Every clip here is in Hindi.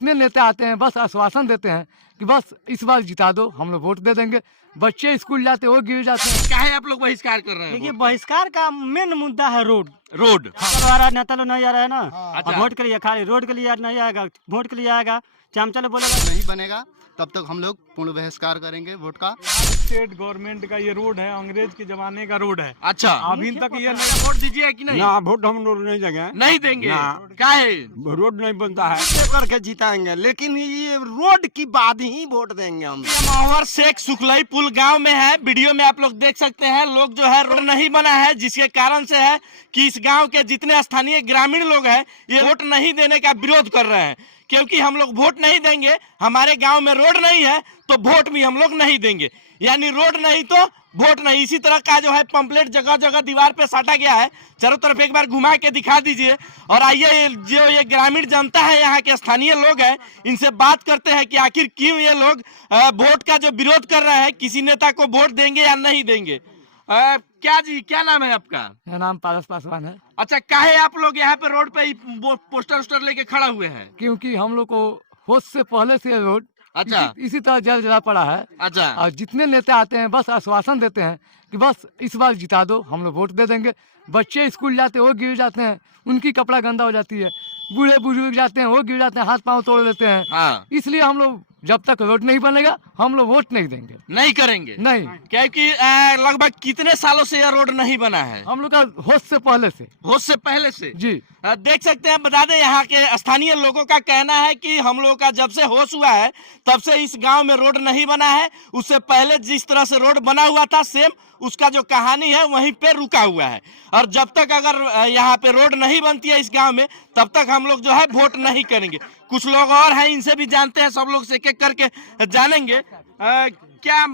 जितने नेता आते हैं बस आश्वासन देते हैं कि बस इस बार जिता दो, हम लोग वोट दे देंगे। बच्चे स्कूल जाते वो गिर जाते हैं। क्या है आप लोग बहिष्कार कर रहे हैं? देखिए, बहिष्कार का मेन मुद्दा है रोड। रोड आ रहा है, नेता लोग नहीं आ रहा है ना। अच्छा। अब वोट के लिए खाली रोड के लिए नहीं आएगा, वोट के लिए आएगा। चामचा लोग बोलेगा नहीं बनेगा तब तक हम लोग पूर्ण बहिष्कार करेंगे वोट का। स्टेट गवर्नमेंट का ये रोड है, अंग्रेज के जमाने का रोड है। अच्छा, अभी तक ये वोट दीजिए कि नहीं? ना वोट हम लोग नहीं देंगे, नहीं देंगे। ना। क्या है? रोड नहीं बनता है। करके जिताएंगे, लेकिन ये रोड की बाद ही वोट देंगे हम। माहौर शेख सुखलई पुल गांव में है। वीडियो में आप लोग देख सकते हैं, लोग जो है रोड नहीं बना है, जिसके कारण से है कि इस गांव के जितने स्थानीय ग्रामीण लोग हैं ये वोट नहीं देने का विरोध कर रहे हैं, क्योंकि हम लोग वोट नहीं देंगे, हमारे गांव में रोड नहीं है तो वोट भी हम लोग नहीं देंगे। यानी रोड नहीं तो वोट नहीं। इसी तरह का जो है पंपलेट जगह जगह दीवार पे साटा गया है। चारों तरफ एक बार घुमा के दिखा दीजिए। और आइए जो ये ग्रामीण जनता है, यहाँ के स्थानीय लोग हैं, इनसे बात करते हैं कि आखिर क्यों ये लोग वोट का जो विरोध कर रहे हैं, किसी नेता को वोट देंगे या नहीं देंगे। क्या जी, क्या नाम है आपका? मेरा नाम पारस पासवान है। अच्छा, काहे आप लोग यहाँ पे रोड पे ही पोस्टर वोस्टर लेके खड़ा हुए हैं? क्योंकि हम लोग को होश से पहले से रोड अच्छा। इसी तरह जल जला पड़ा है। अच्छा। और जितने नेता आते हैं बस आश्वासन देते हैं कि बस इस बार जिता दो, हम लोग वोट दे देंगे। बच्चे स्कूल जाते वो गिर जाते हैं, उनकी कपड़ा गंदा हो जाती है। बूढ़े बुजुर्ग जाते हैं वो गिर जाते हैं, हाथ पांव तोड़ लेते हैं। हाँ। इसलिए हम लोग जब तक रोड नहीं बनेगा हम लोग वोट नहीं देंगे। नहीं करेंगे? नहीं, क्योंकि लगभग कितने सालों से यह रोड नहीं बना है? हम लोग का होश से पहले से। होश से पहले से जी। देख सकते हैं, बता दें यहाँ के स्थानीय लोगों का कहना है कि हम लोगों का जब से होश हुआ है तब से इस गांव में रोड नहीं बना है। उससे पहले जिस तरह से रोड बना हुआ था सेम उसका जो कहानी है वहीं पे रुका हुआ है। और जब तक अगर यहाँ पे रोड नहीं बनती है इस गांव में तब तक हम लोग जो है वोट नहीं करेंगे। कुछ लोग और हैं, इनसे भी जानते हैं, सब लोग से एक एक करके जानेंगे। क्या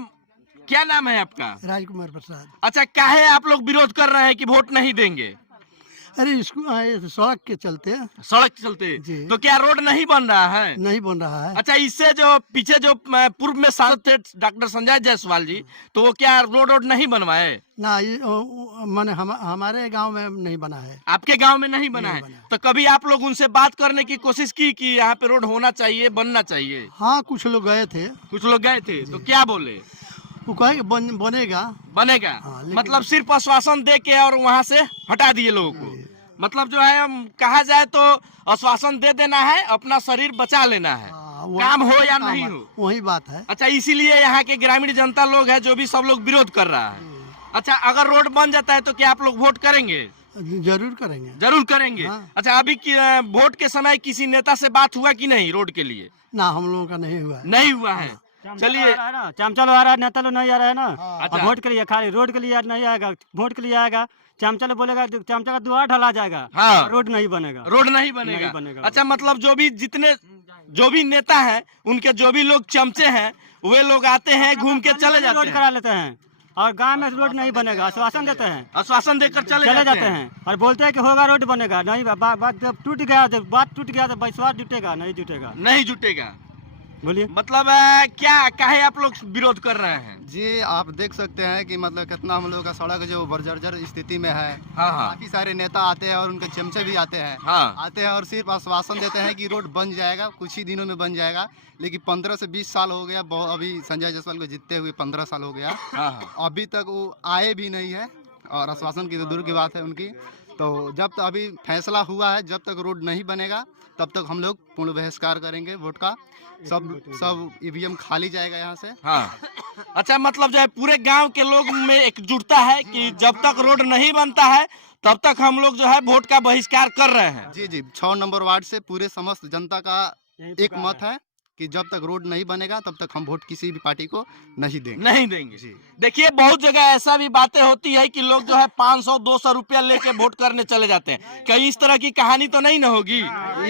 क्या नाम है आपका? राजकुमार प्रसाद। अच्छा, काहे आप लोग विरोध कर रहे हैं कि वोट नहीं देंगे? अरे सड़क के चलते सड़क चलते जी। तो क्या रोड नहीं बन रहा है? नहीं बन रहा है। अच्छा, इससे जो पीछे जो पूर्व में सांसद थे डॉक्टर संजय जायसवाल जी, तो वो क्या रोड नहीं बनवाए? ना, ये माने हमारे गांव में नहीं बना है। आपके गांव में नहीं बना नहीं है? बना। तो कभी आप लोग उनसे बात करने की कोशिश की कि यहाँ पे रोड होना चाहिए, बनना चाहिए? हाँ, कुछ लोग गए थे। कुछ लोग गए थे तो क्या बोले? वो कहे बनेगा। बनेगा? हाँ, लेकिन- मतलब सिर्फ आश्वासन दे के और वहाँ से हटा दिए लोगों को। मतलब जो है कहा जाए तो आश्वासन दे देना है, अपना शरीर बचा लेना है, काम हो या नहीं हो, वही बात है। अच्छा, इसीलिए यहाँ के ग्रामीण जनता लोग है जो भी सब लोग विरोध कर रहा है। अच्छा, अगर रोड बन जाता है तो क्या आप लोग वोट करेंगे? जरूर करेंगे। जरूर करेंगे। हाँ। अच्छा, अभी वोट के समय किसी नेता से बात हुआ कि नहीं रोड के लिए? ना, हम लोगों का नहीं हुआ है। नहीं हुआ है। चलिए, चामचा लोग आ रहा है, नेता लोग नहीं आ रहा है ना। अच्छा। अब वोट के लिए खाली रोड के लिए नहीं आएगा, वोट के लिए आएगा। चामचा लोग बोलेगा चामचा का दुआ ढला जाएगा। हाँ। रोड नहीं बनेगा। रोड नहीं बनेगा। नहीं बनेगा। अच्छा, मतलब जो भी नेता है, उनके जो भी लोग चमचे हैं, वे लोग आते हैं, घूम के चले जाते रोड हैं, करा लेते हैं और गांव में रोड नहीं बनेगा, आश्वासन देते हैं, आश्वासन देकर चले जाते हैं और बोलते हैं कि होगा रोड बनेगा। नहीं, बात जब टूट गया, जब बात टूट गया तो विश्वास जुटेगा नहीं जुटेगा। नहीं जुटेगा। बोलिए, मतलब क्या काहे आप लोग विरोध कर रहे हैं? जी, आप देख सकते हैं कि मतलब कितना हम लोग का सड़क जो बर्जर स्थिति में है। हाँ, हाँ। काफी सारे नेता आते हैं और उनके चमचे भी आते हैं। हाँ। आते हैं और सिर्फ आश्वासन देते हैं कि रोड बन जाएगा, कुछ ही दिनों में बन जाएगा। लेकिन 15 से 20 साल हो गया, अभी संजय जायसवाल को जीतते हुए 15 साल हो गया। हाँ। अभी तक वो आए भी नहीं है और आश्वासन की तो दूर की बात है उनकी। तो जब तक अभी फैसला हुआ है, जब तक रोड नहीं बनेगा तब तक हम लोग पूर्ण बहिष्कार करेंगे वोट का। सब ईवीएम खाली जाएगा यहाँ से। हाँ। अच्छा, मतलब जो है पूरे गांव के लोग में एकजुटता है कि जब तक रोड नहीं बनता है तब तक हम लोग जो है वोट का बहिष्कार कर रहे हैं। जी जी, 6 नंबर वार्ड से पूरे समस्त जनता का एक मत है कि जब तक रोड नहीं बनेगा तब तक हम वोट किसी भी पार्टी को नहीं देंगे। नहीं देंगे। देखिए, बहुत जगह ऐसा भी बातें होती है कि लोग जो है 500-200 रुपया लेके वोट करने चले जाते हैं। कहीं इस तरह की कहानी तो नहीं न होगी?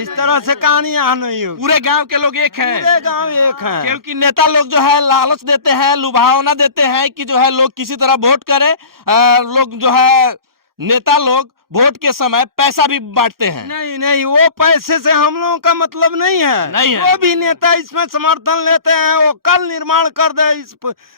इस तरह से कहानी यहाँ नहीं होगी। पूरे गांव के लोग एक हैं, पूरे गांव एक है। क्योंकि नेता लोग जो है लालच देते हैं, लुभावना देते हैं कि जो है लोग किसी तरह वोट करे। लोग जो है नेता लोग वोट के समय पैसा भी बांटते हैं। नहीं नहीं, वो पैसे से हम लोगों का मतलब नहीं है। नहीं है। वो भी नेता इसमें समर्थन लेते हैं, वो कल निर्माण कर दे इस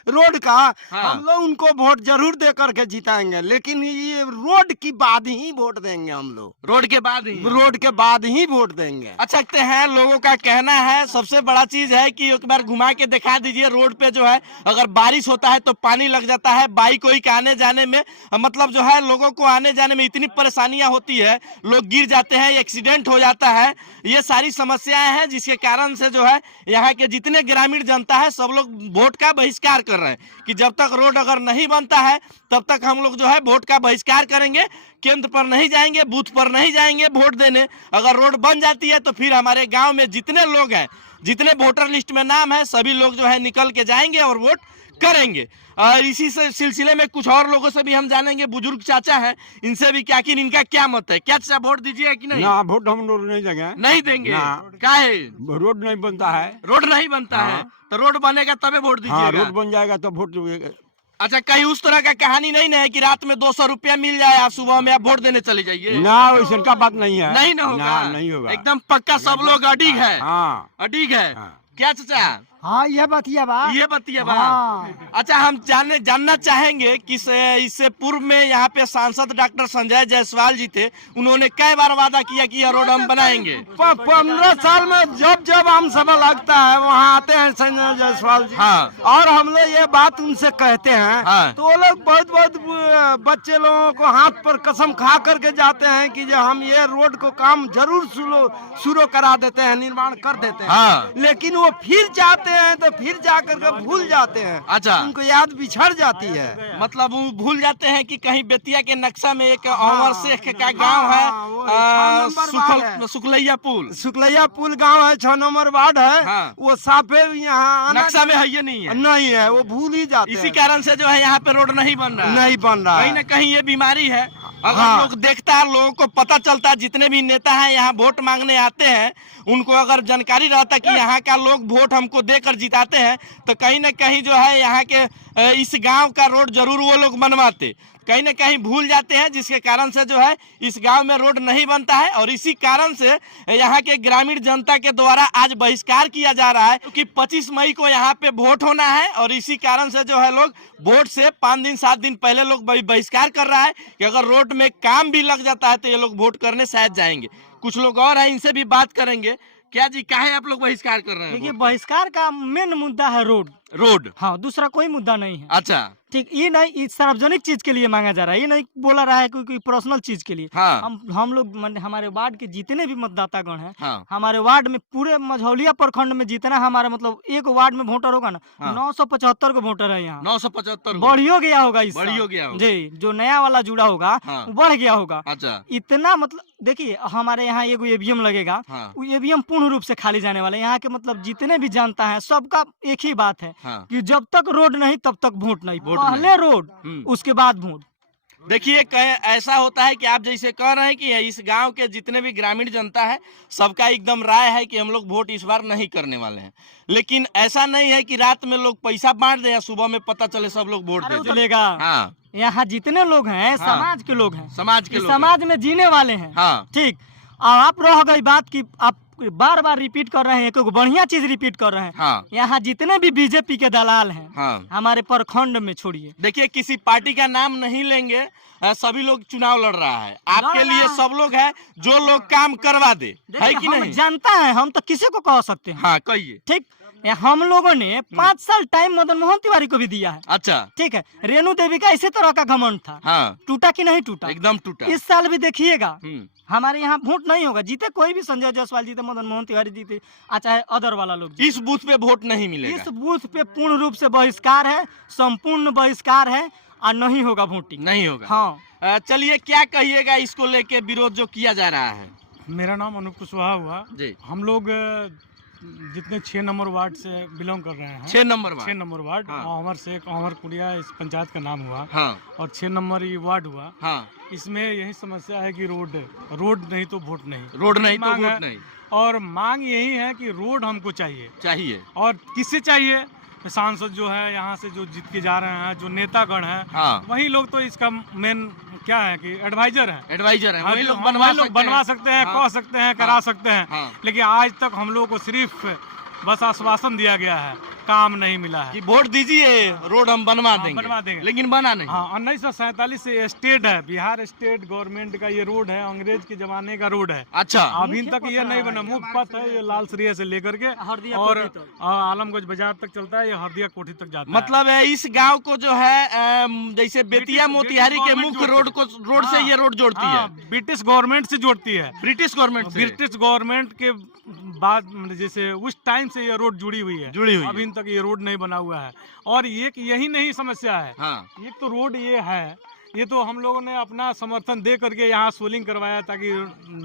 रोड का, हाँ। हम लोग उनको वोट जरूर दे करके जिताएंगे, लेकिन ये रोड की बाद ही वोट देंगे हम लोग। रोड के बाद ही रोड के बाद ही वोट देंगे। अच्छा लगते हैं, लोगों का कहना है सबसे बड़ा चीज है कि एक बार घुमा के दिखा दीजिए रोड पे जो है, अगर बारिश होता है तो पानी लग जाता है, बाइक कोई के आने जाने में मतलब जो है लोगों को आने जाने में इतनी परेशानियां होती है, लोग गिर जाते हैं, एक्सीडेंट हो जाता है। ये सारी समस्याएं हैं जिसके कारण से जो है यहाँ के जितने ग्रामीण जनता है सब लोग वोट का बहिष्कार कर रहे हैं कि जब तक रोड अगर नहीं बनता है तब तक हम लोग जो है वोट का बहिष्कार करेंगे, केंद्र पर नहीं जाएंगे, बूथ पर नहीं जाएंगे वोट देने। अगर रोड बन जाती है तो फिर हमारे गांव में जितने लोग हैं, जितने वोटर लिस्ट में नाम है, सभी लोग जो है निकल के जाएंगे और वोट करेंगे। और इसी से सिलसिले में कुछ और लोगों से भी हम जानेंगे, बुजुर्ग चाचा हैं, इनसे भी क्या कि इनका क्या मत है। क्या चाचा वोट दीजिए कि नहीं? ना, वोट हम लोग नहीं देंगे। नहीं देंगे? ना। काहे? रोड नहीं बनता है। रोड नहीं बनता है तो रोड बनेगा तबे वोट हाँ, दीजिएगा। रोड बन जाएगा तो वोट। अच्छा, कहीं उस तरह का कहानी नहीं ना है कि रात में 200 रुपया मिल जाए, आप सुबह में आप वोट देने चले जाइए? ना, वैसे का बात नहीं है। नहीं ना होगा? नहीं होगा। एकदम पक्का सब लोग अडिग है। हाँ, अडिग है। हाँ। क्या चाचा? हाँ ये बतिया बा ये बतिया बा। हाँ। अच्छा, हम जानना चाहेंगे कि इससे पूर्व में यहाँ पे सांसद डॉक्टर संजय जायसवाल जी थे, उन्होंने कई बार वादा किया कि यह रोड हम बनाएंगे। 15 साल में जब जब आम सभा लगता है वहाँ आते हैं संजय जायसवाल जी। हाँ। और हम लोग ये बात उनसे कहते हैं। हाँ। तो वो लोग बहुत बहुत बच्चे लोगों को हाथ पर कसम खा करके जाते हैं कि जो हम ये रोड को काम जरूर शुरू करा देते हैं, निर्माण कर देते हैं। हाँ। लेकिन वो फिर जाते हैं तो फिर जाकर के भूल जाते हैं। अच्छा। उनको याद बिछड़ जाती है। मतलब वो भूल जाते हैं कि कहीं बेतिया के नक्शा में एक अमर शेख का गांव है, हाँ, वो 6 नंबर वार्ड है। सुखलैया पुल, शुक्लैया पुल गांव है, 6 नंबर वार्ड है। हाँ। वो साफे यहाँ नक्शा में है ये नहीं है। नहीं है, वो भूल ही जाते इसी हैं। कारण से जो है यहाँ पे रोड नहीं बन रहा है। नहीं बन रहा कहीं है। ना कहीं ये बीमारी है। अगर हाँ। लोग देखता है, लोगों को पता चलता है, जितने भी नेता हैं यहाँ वोट मांगने आते हैं, उनको अगर जानकारी रहता कि यहाँ का लोग वोट हमको देकर जिताते हैं तो कहीं ना कहीं जो है यहाँ के इस गांव का रोड जरूर वो लोग बनवाते। कहीं ना कहीं भूल जाते हैं, जिसके कारण से जो है इस गांव में रोड नहीं बनता है। और इसी कारण से यहाँ के ग्रामीण जनता के द्वारा आज बहिष्कार किया जा रहा है, क्योंकि 25 मई को यहाँ पे वोट होना है। और इसी कारण से जो है लोग वोट से 5 दिन 7 दिन पहले लोग बहिष्कार कर रहा है कि अगर रोड में काम भी लग जाता है तो ये लोग वोट करने शायद जाएंगे। कुछ लोग और हैं, इनसे भी बात करेंगे। क्या जी, काहे आप लोग बहिष्कार कर रहे हैं? देखिए, बहिष्कार का मेन मुद्दा है रोड। रोड? हाँ, दूसरा कोई मुद्दा नहीं है। अच्छा। ठीक, ये नहीं, इस सार्वजनिक चीज के लिए मांगा जा रहा है, ये नहीं बोला रहा है कोई पर्सनल चीज के लिए। हाँ। हम लोग हमारे वार्ड के जितने भी मतदातागण हैं, हाँ। हमारे वार्ड में पूरे मझौलिया प्रखंड में जितना हमारा मतलब एक वार्ड में वोटर होगा ना, हाँ। 975 को वोटर है यहाँ। 975 बढ़ियो गया होगा इस बढ़ियो साल। गया होगा। जी, जो नया वाला जुड़ा होगा हाँ। वो बढ़ गया होगा। अच्छा। इतना मतलब देखिए, हमारे यहाँ एगो ईवीएम लगेगा। हाँ। वो ईवीएम पूर्ण रूप से खाली जाने वाला है। यहाँ के मतलब जितने भी जनता है सबका एक ही बात है हाँ। कि जब तक रोड नहीं तब तक वोट नहीं। वोट पहले रोड, हम्म। उसके बाद वोट। देखिए, ऐसा होता है कि आप जैसे कह रहे हैं कि इस गांव के जितने भी ग्रामीण जनता है सबका एकदम राय है कि हम लोग वोट इस बार नहीं करने वाले हैं। लेकिन ऐसा नहीं है कि रात में लोग पैसा बांट दे या सुबह में पता चले सब लोग वोट दे दें। चलेगा। हाँ। यहाँ जितने लोग हैं हाँ। समाज के लोग हैं, समाज के इस लोग समाज में जीने वाले हैं। हाँ। ठीक। और आप रह गई बात की आप बार बार रिपीट कर रहे हैं, एक बढ़िया चीज रिपीट कर रहे हैं। हाँ। यहाँ जितने भी बीजेपी के दलाल हैं, हाँ। हमारे प्रखंड में छोड़िए, देखिए, किसी पार्टी का नाम नहीं लेंगे, सभी लोग चुनाव लड़ रहा है। आपके लिए सब लोग है जो लोग काम करवा दे, है कि हम नहीं? जनता है, हम तो किसी को कह सकते हैं। हाँ, कहिए। ठीक, हम लोगों ने 5 साल टाइम मदन मोहन तिवारी को भी दिया है। अच्छा। ठीक है, रेणु देवी का इसी तरह का घमंड था। हाँ। टूटा कि नहीं टूटा? एकदम टूटा। इस साल भी देखिएगा, हमारे यहाँ वोट नहीं होगा। जीते कोई भी, संजय जायसवाल जीते, मदन मोहन तिवारी जीते, चाहे अदर वाला लोग जीते। इस बूथ पे वोट नहीं मिलेगा। इस बूथ पे पूर्ण रूप से बहिष्कार है, संपूर्ण बहिष्कार है और नहीं होगा वोटिंग। नहीं होगा। हाँ। चलिए, क्या कहिएगा इसको लेके विरोध जो किया जा रहा है? मेरा नाम अनूप कुशवाहा हुआ जी। हम लोग जितने 6 नंबर वार्ड से बिलोंग कर रहे हैं, 6 नंबर वार्ड। 6 नंबर वार्ड, हाँ। अमर शेख, अमर कुड़िया इस पंचायत का नाम हुआ। हाँ। और 6 नंबर ये वार्ड हुआ। हाँ। इसमें यही समस्या है कि रोड नहीं तो वोट नहीं। रोड नहीं तो मांग है। वोट नहीं। और मांग यही है कि रोड हमको चाहिए। चाहिए। और किससे चाहिए? सांसद जो है यहाँ से जो जीत के जा रहे हैं, जो नेतागण हैं, हाँ। वही लोग तो इसका मेन क्या है कि एडवाइजर हैं। एडवाइजर है, हाँ, वही जो लोग हम बनवा लोग सकते बनवा हैं। सकते हैं, हाँ। कह सकते हैं, करा सकते हैं, हाँ। लेकिन आज तक हम लोग को सिर्फ बस आश्वासन दिया गया है, काम नहीं मिला है। कि वोट दीजिए, रोड हम बनवा हाँ, देंगे, बनवा देंगे। लेकिन बना नहीं। हाँ, 1947 से स्टेट है, बिहार स्टेट गवर्नमेंट का ये रोड है, अंग्रेज के जमाने का रोड है। अच्छा, अभी तक ये नहीं बना, मुख्य पथ है ये लाल सरिया से लेकर के हरदिया और कोठी तक। आलमगंज बाजार तक चलता है, ये हरदिया कोठी तक जाता है। मतलब इस गांव को जो है जैसे बेतिया मोतिहारी के मुख्य रोड को, रोड से ये रोड जोड़ती है, हाँ, ब्रिटिश गवर्नमेंट से जोड़ती है। ब्रिटिश गवर्नमेंट से। ब्रिटिश गवर्नमेंट के बाद मतलब जैसे उस टाइम से ये रोड जुड़ी हुई है, जुड़ी हुई है। अभी तक ये रोड नहीं बना हुआ है। और ये यही नहीं समस्या है, हाँ, एक तो रोड ये है, ये तो हम लोगों ने अपना समर्थन दे करके यहाँ सोलिंग करवाया ताकि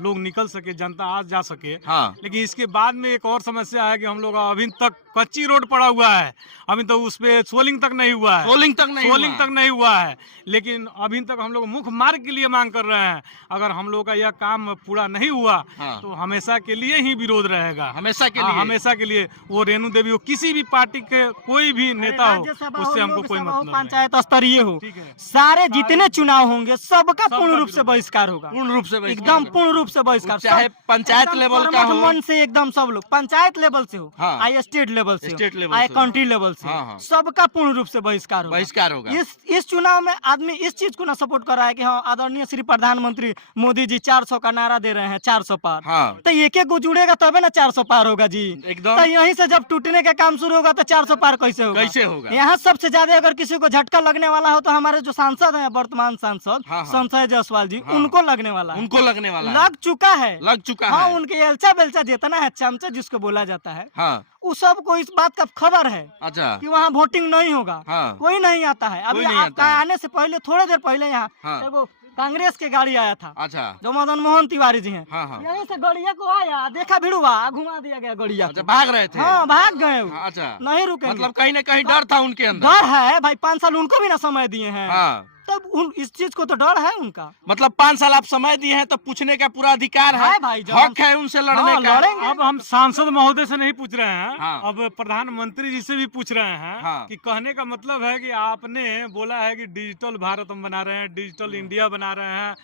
लोग निकल सके, जनता आ जा सके। हाँ। लेकिन इसके बाद में एक और समस्या है कि हम लोग अभी तक कच्ची रोड पड़ा हुआ है, अभी तो उस पे सोलिंग तक नहीं हुआ है, सोलिंग तक नहीं सोलिंग हुआ तक नहीं हुआ है। लेकिन अभी तक हम लोग मुख्य मार्ग के लिए मांग कर रहे हैं। अगर हम लोग का यह काम पूरा नहीं हुआ हाँ। तो हमेशा के लिए ही विरोध रहेगा, हमेशा के हाँ, लिए। हमेशा के लिए। वो रेणु देवी हो, किसी भी पार्टी के कोई भी नेता हो, राज्यसभा उससे हो, हमको कोई लोकसभा हो, मतलब नहीं। पंचायत स्तरीय हो, ठीक है। सारे जितने चुनाव होंगे सबका पूर्ण रूप से विरोध। बहिष्कार होगा, पूर्ण रूप से बहिष्कार एकदम होगा। पूर्ण रूप से बहिष्कार। चाहे सब- पंचायत एकदम लेवल का कर्मठ हो। मन से एकदम सब लोग, पंचायत लेवल से हो, हाँ। आई स्टेट लेवल से हो, स्टेट लेवल आई से हो। कंट्री लेवल से, हाँ, हाँ। सबका पूर्ण रूप से बहिष्कार होगा। बहिष्कार होगा। इस चुनाव में आदमी इस चीज को ना सपोर्ट कर रहा है कि हाँ आदरणीय श्री प्रधानमंत्री मोदी जी 400 का नारा दे रहे हैं, 400 पार। हाँ। तो एक एक को जुड़ेगा तबे ना 400 पार होगा जी। एकदम। तो यहीं से जब टूटने का काम शुरू होगा तो 400 पार कैसे होगा? कैसे होगा? यहाँ सबसे ज्यादा अगर किसी को झटका लगने वाला हो तो हमारे जो सांसद हैं, वर्तमान सांसद हाँ, हाँ। संजय जायसवाल जी, हाँ। उनको लगने वाला है, उनको लगने वाला है। लग चुका है, लग चुका हाँ। है। उनके एलचा बेलचा जितना है, चमचा जिसको बोला जाता है, हाँ। उस सबको इस बात का खबर है अच्छा। कि वहाँ वोटिंग नहीं होगा, हाँ। कोई नहीं आता है। अभी कोई नहीं आपका आता है। आने से पहले थोड़ी देर पहले यहाँ हाँ। एगो कांग्रेस के गाड़ी आया था, अच्छा। जो मदन मोहन तिवारी जी हैं, हाँ, हाँ। यहीं से गड़िया को आया, देखा भिड़ुआ, घुमा दिया गया गड़िया अच्छा, को। भाग रहे थे। हाँ, भाग गए वो। हाँ, अच्छा। नहीं रुकेंगे। मतलब कहीं ना कहीं डर था उनके अंदर। डर है भाई, 5 साल उनको भी ना समय दिए हैं, हाँ। तब इस चीज को तो डर है उनका। मतलब 5 साल आप समय दिए हैं तो पूछने का पूरा अधिकार है, है भाई, जब हक है उनसे लड़ने हाँ, का। लड़ेंगे। अब हम सांसद महोदय से नहीं पूछ रहे हैं, हाँ। अब प्रधानमंत्री जी से भी पूछ रहे हैं। हाँ। कि कहने का मतलब है कि आपने बोला है कि डिजिटल भारत हम बना रहे हैं, डिजिटल इंडिया बना रहे हैं,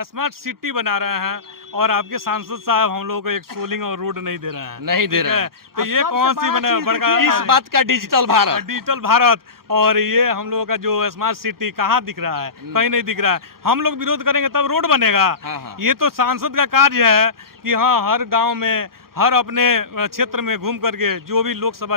स्मार्ट सिटी बना रहे हैं, और आपके सांसद साहब हम लोग को एक सोलिंग और रोड नहीं दे रहे हैं। नहीं दे ठीक रहे है? हैं। तो अब ये सबसे कौन सी बड़ा बना चीज बड़का देखिए, इस बात का डिजिटल भारत। डिजिटल भारत, और ये हम लोगों का जो स्मार्ट सिटी कहाँ दिख रहा है? कहीं नहीं दिख रहा है। हम लोग विरोध करेंगे तब रोड बनेगा। हाँ, हाँ। ये तो सांसद का कार्य है कि हाँ, हर गांव में, हर अपने क्षेत्र में घूम करके, जो भी लोकसभा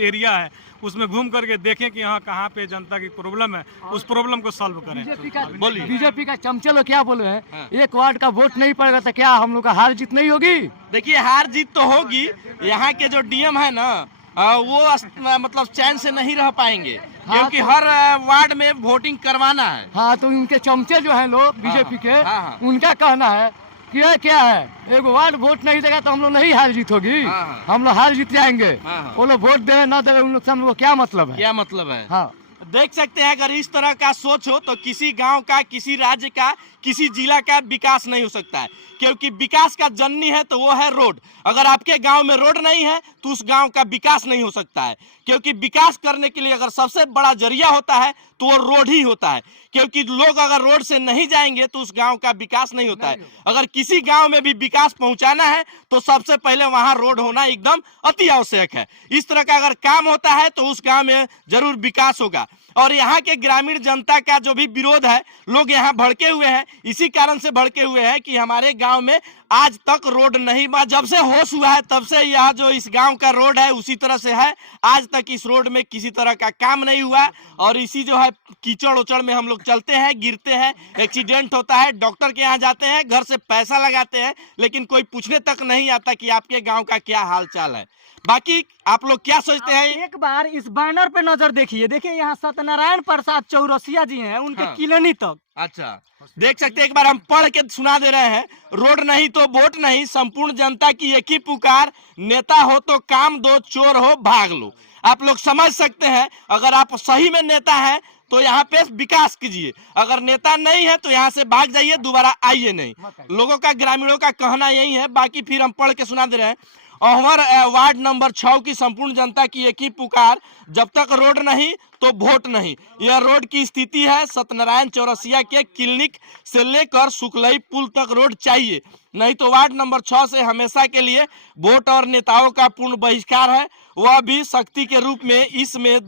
एरिया है उसमें घूम करके देखें कि हाँ कहाँ पे जनता की प्रॉब्लम है, उस प्रॉब्लम को सॉल्व करें। बोलिए। बीजेपी का चमचे लोग क्या बोले हैं, हाँ। 1 वार्ड का वोट नहीं पड़ेगा तो क्या हम लोग का हार जीत नहीं होगी? देखिए, हार जीत तो होगी। यहाँ के जो डीएम है ना, वो मतलब चैन से नहीं रह पाएंगे, क्योंकि तो- हर वार्ड में वोटिंग करवाना है। हाँ, तो उनके चमचे जो हैं लोग बीजेपी के, हाँ, हाँ। उनका कहना है कि ये क्या है, 1 वार्ड वोट नहीं देगा तो हम लोग नहीं हार जीत होगी, हाँ, हाँ। हम लोग हार जीत जाएंगे। हाँ, हाँ। वो लोग वोट देवे ना देवे, उन लोग से हम लोग को क्या मतलब है? क्या मतलब है? हाँ, देख सकते हैं, अगर इस तरह का सोच हो तो किसी गांव का, किसी राज्य का, किसी जिला का विकास नहीं हो सकता है, क्योंकि विकास का जननी है तो वो है रोड। अगर आपके गांव में रोड नहीं है तो उस गांव का विकास नहीं हो सकता है, क्योंकि विकास करने के लिए अगर सबसे बड़ा जरिया होता है तो वो रोड ही होता है, क्योंकि लोग अगर रोड से नहीं जाएंगे तो उस गांव का विकास नहीं होता है। अगर किसी गांव में भी विकास पहुंचाना है तो सबसे पहले वहां रोड होना एकदम अति आवश्यक है। इस तरह का अगर काम होता है तो उस गांव में जरूर विकास होगा। और यहाँ के ग्रामीण जनता का जो भी विरोध है, लोग यहाँ भड़के हुए हैं, इसी कारण से भड़के हुए हैं कि हमारे गांव में आज तक रोड नहीं बना। जब से होश हुआ है तब से यह जो इस गांव का रोड है उसी तरह से है, आज तक इस रोड में किसी तरह का काम नहीं हुआ। और इसी जो है कीचड़ उचड़ में हम लोग चलते हैं, गिरते हैं, एक्सीडेंट होता है, डॉक्टर के यहाँ जाते हैं, घर से पैसा लगाते हैं, लेकिन कोई पूछने तक नहीं आता कि आपके गांव का क्या हाल चाल है। बाकी आप लोग क्या सोचते हैं? एक बार इस बैनर पे नजर देखिए, देखिए यहाँ सत्यनारायण प्रसाद चौरसिया जी हैं, उनके हाँ। किलनी तक। अच्छा, देख सकते हैं, एक बार हम पढ़ के सुना दे रहे हैं। रोड नहीं तो वोट नहीं, संपूर्ण जनता की एक ही पुकार, नेता हो तो काम दो, चोर हो भाग लो। आप लोग समझ सकते हैं, अगर आप सही में नेता हैं तो यहाँ पे विकास कीजिए, अगर नेता नहीं है तो यहाँ से भाग जाइए, दोबारा आइए नहीं। लोगों का, ग्रामीणों का कहना यही है। बाकी फिर हम पढ़ के सुना दे रहे हैं। और वार्ड नंबर 6 की संपूर्ण जनता की एक ही पुकार, जब तक रोड नहीं तो वोट नहीं। यह रोड की स्थिति है, सत्यनारायण चौरसिया के क्लिनिक से लेकर सुखलई पुल तक रोड चाहिए, नहीं तो वार्ड नंबर 6 से हमेशा के लिए वोट और नेताओं का पूर्ण बहिष्कार है। वह भी शक्ति के रूप में इसमें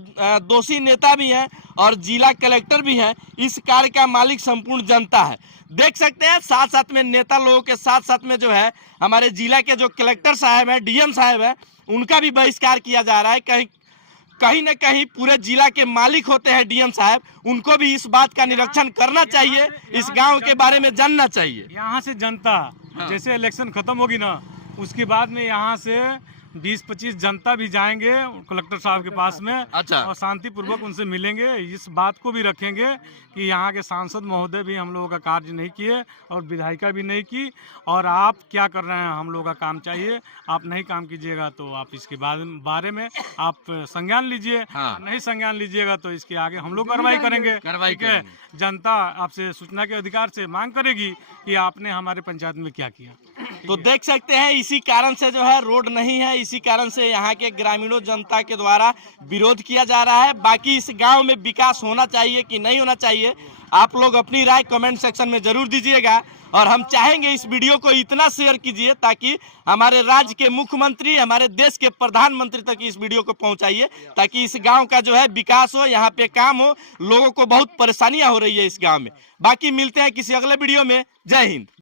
दोषी नेता भी हैं और जिला कलेक्टर भी हैं। इस कार्य का मालिक संपूर्ण जनता है। देख सकते हैं साथ साथ में नेता लोगों के साथ साथ में जो है हमारे जिला के जो कलेक्टर साहब हैं, डीएम साहब हैं, उनका भी बहिष्कार किया जा रहा है। कहीं न कहीं पूरे जिला के मालिक होते हैं डीएम साहब, उनको भी इस बात का निरीक्षण करना चाहिए, इस गांव के बारे में जानना चाहिए। यहाँ से जनता जैसे इलेक्शन खत्म होगी ना, उसके बाद में यहाँ से 20-25 जनता भी जाएंगे कलेक्टर साहब के पास में। अच्छा। और शांतिपूर्वक उनसे मिलेंगे। इस बात को भी रखेंगे कि यहाँ के सांसद महोदय भी हम लोगों का कार्य नहीं किए और विधायिका भी नहीं की, और आप क्या कर रहे हैं, हम लोगों का काम चाहिए। आप नहीं काम कीजिएगा तो आप इसके बारे में आप संज्ञान लीजिए। हाँ। नहीं संज्ञान लीजिएगा तो इसके आगे हम लोग कार्रवाई करेंगे। ठीक है? जनता आपसे सूचना के अधिकार से मांग करेगी कि आपने हमारे पंचायत में क्या किया। तो देख सकते हैं इसी कारण से जो है रोड नहीं है, इसी कारण से यहाँ के ग्रामीणों जनता के द्वारा विरोध किया जा रहा है। बाकी इस गांव में विकास होना चाहिए कि नहीं होना चाहिए, आप लोग अपनी राय कमेंट सेक्शन में जरूर दीजिएगा। और हम चाहेंगे इस वीडियो को इतना शेयर कीजिए ताकि हमारे राज्य के मुख्यमंत्री, हमारे देश के प्रधानमंत्री तक इस वीडियो को पहुंचाइए, ताकि इस गांव का जो है विकास हो, यहाँ पे काम हो। लोगों को बहुत परेशानियां हो रही है इस गांव में। बाकी मिलते हैं किसी अगले वीडियो में। जय हिंद।